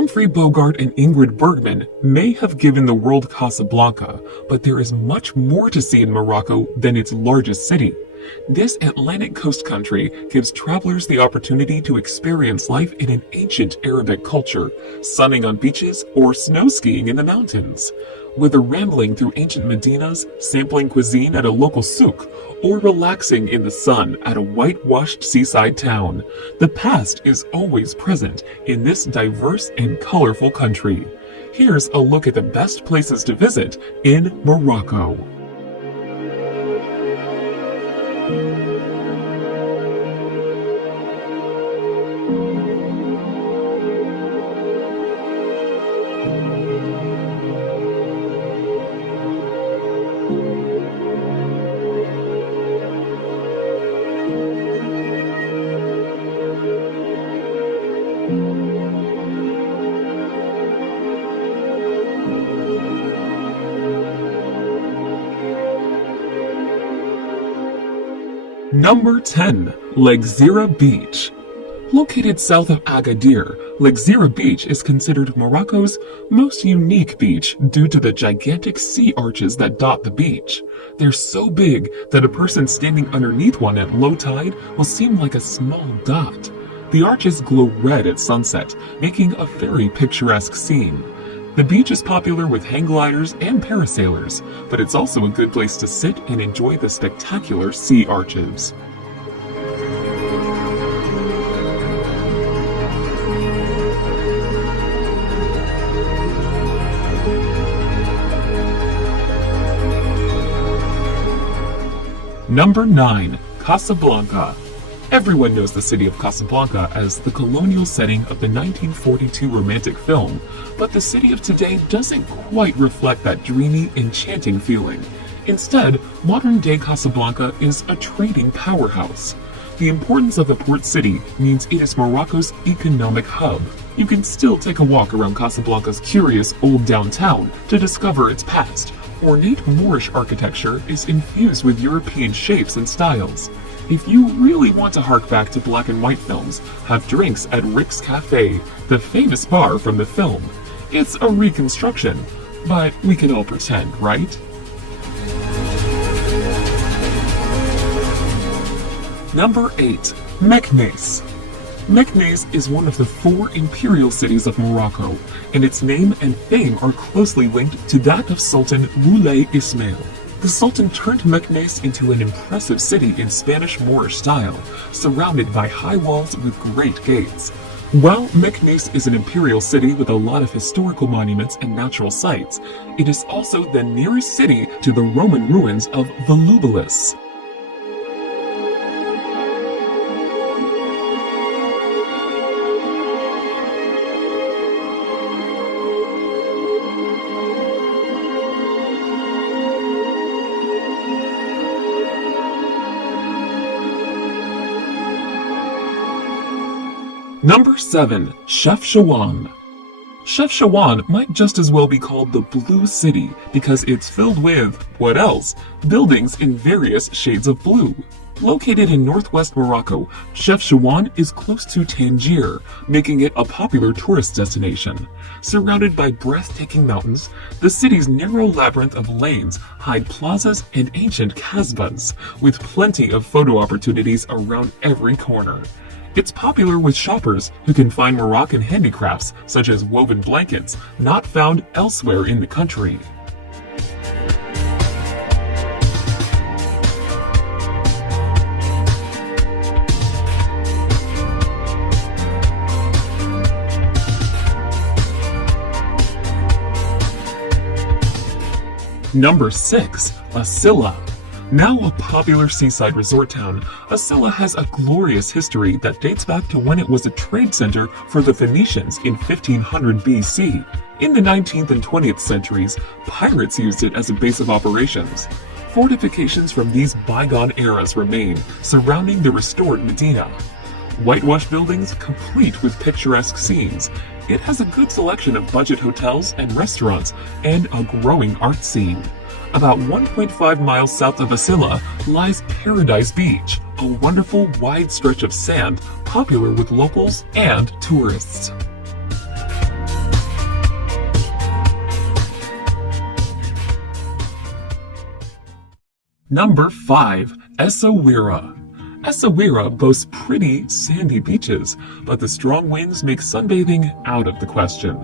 Humphrey Bogart and Ingrid Bergman may have given the world Casablanca, but there is much more to see in Morocco than its largest city. This Atlantic coast country gives travelers the opportunity to experience life in an ancient Arabic culture, sunning on beaches or snow skiing in the mountains. Whether rambling through ancient medinas, sampling cuisine at a local souk, or relaxing in the sun at a whitewashed seaside town, the past is always present in this diverse and colorful country. Here's a look at the best places to visit in Morocco. Number 10. Lagzira Beach. Located south of Agadir, Lagzira Beach is considered Morocco's most unique beach due to the gigantic sea arches that dot the beach. They're so big that a person standing underneath one at low tide will seem like a small dot. The arches glow red at sunset, making a very picturesque scene. The beach is popular with hang gliders and parasailers, but it's also a good place to sit and enjoy the spectacular sea arches. Number 9. Casablanca. Everyone knows the city of Casablanca as the colonial setting of the 1942 romantic film, but the city of today doesn't quite reflect that dreamy, enchanting feeling. Instead, modern-day Casablanca is a trading powerhouse. The importance of the port city means it is Morocco's economic hub. You can still take a walk around Casablanca's curious old downtown to discover its past. Ornate Moorish architecture is infused with European shapes and styles. If you really want to hark back to black and white films, have drinks at Rick's Cafe, the famous bar from the film. It's a reconstruction, but we can all pretend, right? Number 8. Meknes. Meknes is one of the 4 imperial cities of Morocco, and its name and fame are closely linked to that of Sultan Moulay Ismail. The Sultan turned Meknes into an impressive city in Spanish Moorish style, surrounded by high walls with great gates. While Meknes is an imperial city with a lot of historical monuments and natural sites, it is also the nearest city to the Roman ruins of Volubilis. Number 7. Chefchaouen. Chefchaouen might just as well be called the Blue City because it's filled with, what else? Buildings in various shades of blue. Located in northwest Morocco, Chefchaouen is close to Tangier, making it a popular tourist destination. Surrounded by breathtaking mountains, the city's narrow labyrinth of lanes hide plazas and ancient kasbahs, with plenty of photo opportunities around every corner. It's popular with shoppers who can find Moroccan handicrafts such as woven blankets not found elsewhere in the country. Number 6. Asila. Now a popular seaside resort town, Asila has a glorious history that dates back to when it was a trade center for the Phoenicians in 1500 BC. In the 19th and 20th centuries, pirates used it as a base of operations. Fortifications from these bygone eras remain, surrounding the restored Medina. Whitewashed buildings complete with picturesque scenes. It has a good selection of budget hotels and restaurants, and a growing art scene. About 1.5 miles south of Asila lies Paradise Beach, a wonderful wide stretch of sand popular with locals and tourists. Number 5. Essaouira. Essaouira boasts pretty, sandy beaches, but the strong winds make sunbathing out of the question.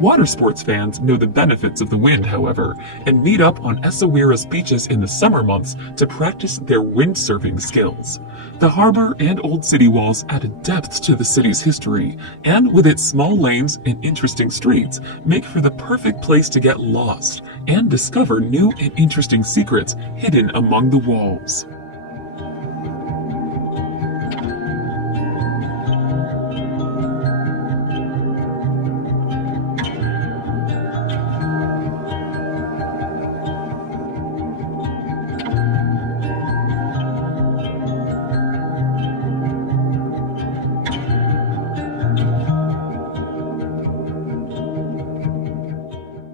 Water sports fans know the benefits of the wind, however, and meet up on Essaouira's beaches in the summer months to practice their windsurfing skills. The harbor and old city walls add a depth to the city's history, and with its small lanes and interesting streets, make for the perfect place to get lost and discover new and interesting secrets hidden among the walls.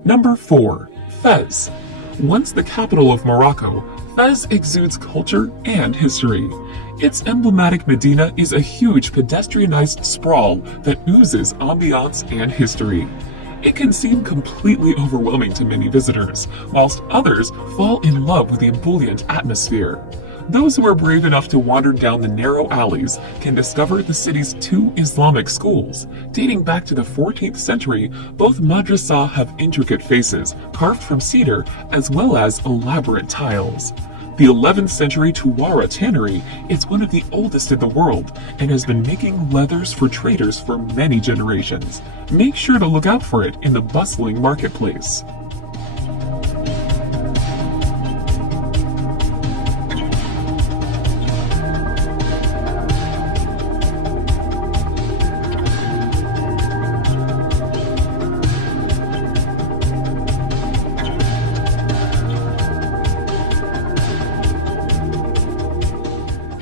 Number 4. Fez. Once the capital of Morocco, Fez exudes culture and history. Its emblematic Medina is a huge pedestrianized sprawl that oozes ambiance and history. It can seem completely overwhelming to many visitors, whilst others fall in love with the ebullient atmosphere. Those who are brave enough to wander down the narrow alleys can discover the city's 2 Islamic schools. Dating back to the 14th century, both madrasah have intricate faces, carved from cedar, as well as elaborate tiles. The 11th century Tuwara tannery is one of the oldest in the world and has been making leathers for traders for many generations. Make sure to look out for it in the bustling marketplace.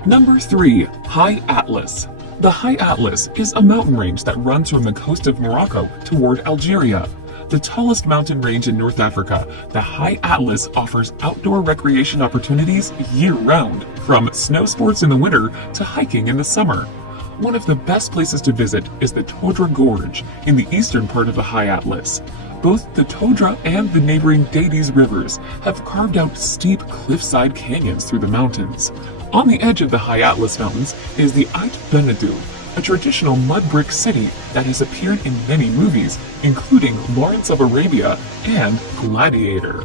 Number 3. High Atlas. The High Atlas is a mountain range that runs from the coast of Morocco toward Algeria. The tallest mountain range in North Africa, the High Atlas offers outdoor recreation opportunities year-round, from snow sports in the winter to hiking in the summer. One of the best places to visit is the Todra Gorge in the eastern part of the High Atlas. Both the Todra and the neighboring Dades rivers have carved out steep cliffside canyons through the mountains. On the edge of the High Atlas Mountains is the Ait Benedou, a traditional mud brick city that has appeared in many movies, including Lawrence of Arabia and Gladiator.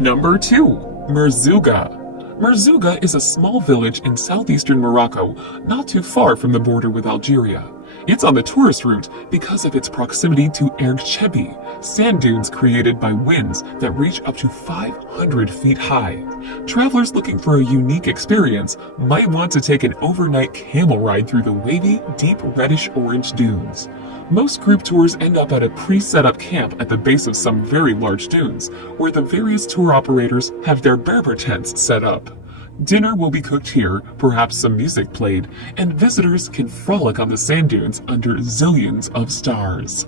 Number 2. Merzouga. Merzouga is a small village in southeastern Morocco, not too far from the border with Algeria. It's on the tourist route because of its proximity to Erg Chebi, sand dunes created by winds that reach up to 500 feet high. Travelers looking for a unique experience might want to take an overnight camel ride through the wavy, deep reddish-orange dunes. Most group tours end up at a pre-set-up camp at the base of some very large dunes, where the various tour operators have their Berber tents set up. Dinner will be cooked here, perhaps some music played, and visitors can frolic on the sand dunes under zillions of stars.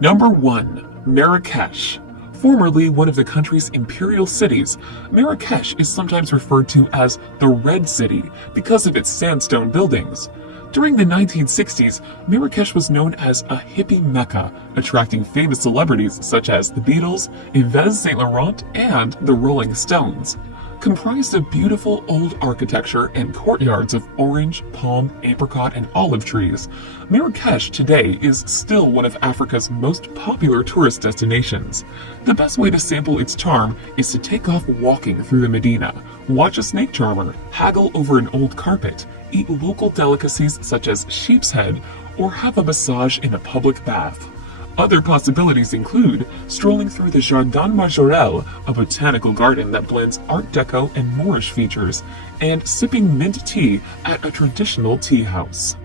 Number 1. Marrakesh. Formerly one of the country's imperial cities, Marrakesh is sometimes referred to as the Red City because of its sandstone buildings. During the 1960s, Marrakesh was known as a hippie mecca, attracting famous celebrities such as the Beatles, Yves Saint Laurent, and the Rolling Stones. Comprised of beautiful old architecture and courtyards of orange, palm, apricot, and olive trees, Marrakesh today is still one of Africa's most popular tourist destinations. The best way to sample its charm is to take off walking through the Medina, watch a snake charmer, haggle over an old carpet, eat local delicacies such as sheep's head, or have a massage in a public bath. Other possibilities include strolling through the Jardin Majorelle, a botanical garden that blends Art Deco and Moorish features, and sipping mint tea at a traditional tea house.